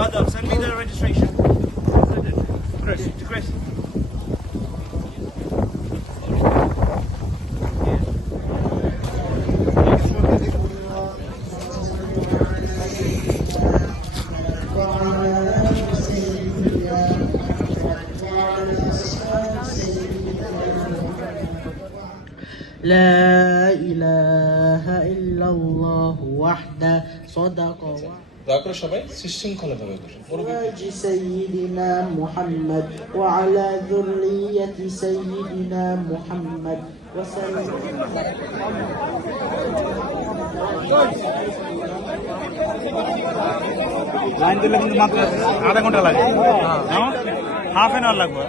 Madam, send me the registration. Send it. Chris, to Chris. لا إله ইলাহা ইল্লাল্লাহু ওয়াহদা সাদাকা দয়া সবাই সুশৃঙ্খলভাবে করুন সাইয়্যিদিনা মুহাম্মদ ওয়া আলা যুররিয়াতি সাইয়্যিদিনা মুহাম্মদ ওয়া সাল্লাম লাইন দিলে কিন্তু মাত্র আধা ঘণ্টা লাগে। হাফ এন আওয়ার লাগবে।